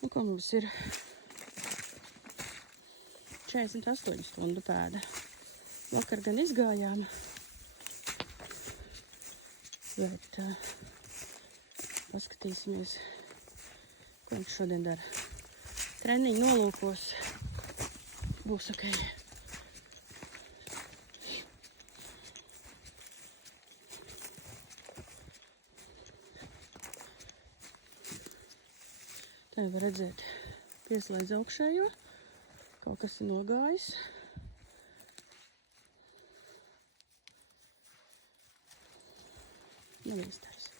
Nu, ko mums ir 48 stundu pēda. Vakar gan izgājām, bet paskatīsimies, ko viņš šodien dara. Treniņu nolūkos būs ok. Tā var redzēt, pieslēdz augšējo, kaut kas ir nogājis. Nav īstais.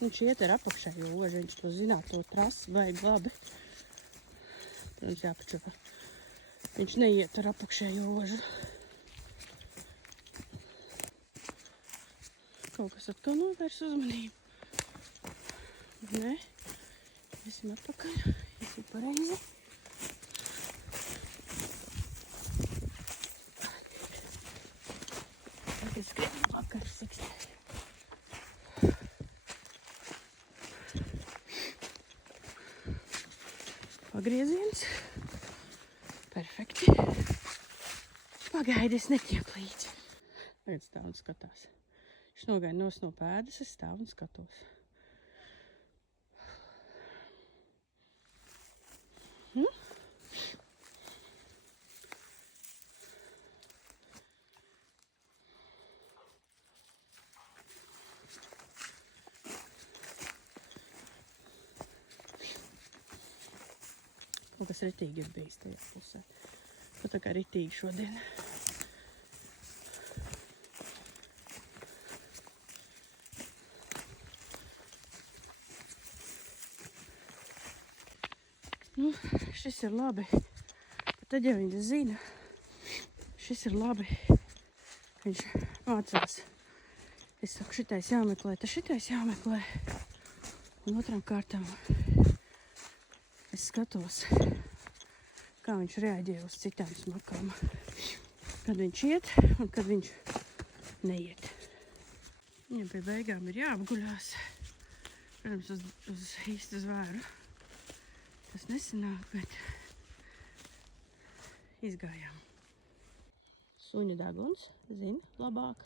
Viņš iet ar apakšējo oži, viņš to zināt, to trasi vajag labi. Protams, jāpačupa. Viņš neiet ar apakšējo ožu. Kaut kas atkal novērs uzmanību. Nē, iesim atpakaļ, iesim pareizi. Tagad skrien vakar sikstē. Pagrieziens. Perfekti. Pagaidi, es netieku līdzi. Tagad stāv un skatās. Viņš nogāja no pēdas, es stāvu un skatos. Kaut kas ritīgi ir bijis tajā pusē. Pat tā kā ritīgi šodien. Nu, šis ir labi. Tad, ja viņš zina, šis ir labi. Viņš mācās. Es saku, šitais jāmeklē, tad šitais jāmeklē. Un otram kārtām es skatos, kā viņš reaģē uz citām smakām. Kad viņš iet un kad viņš neiet. Viņam pie beigām ir jāapguļās. Protams, uz īstu zvēru. Tas nesanāk, bet izgājām. Suņa deguns, zina labāk.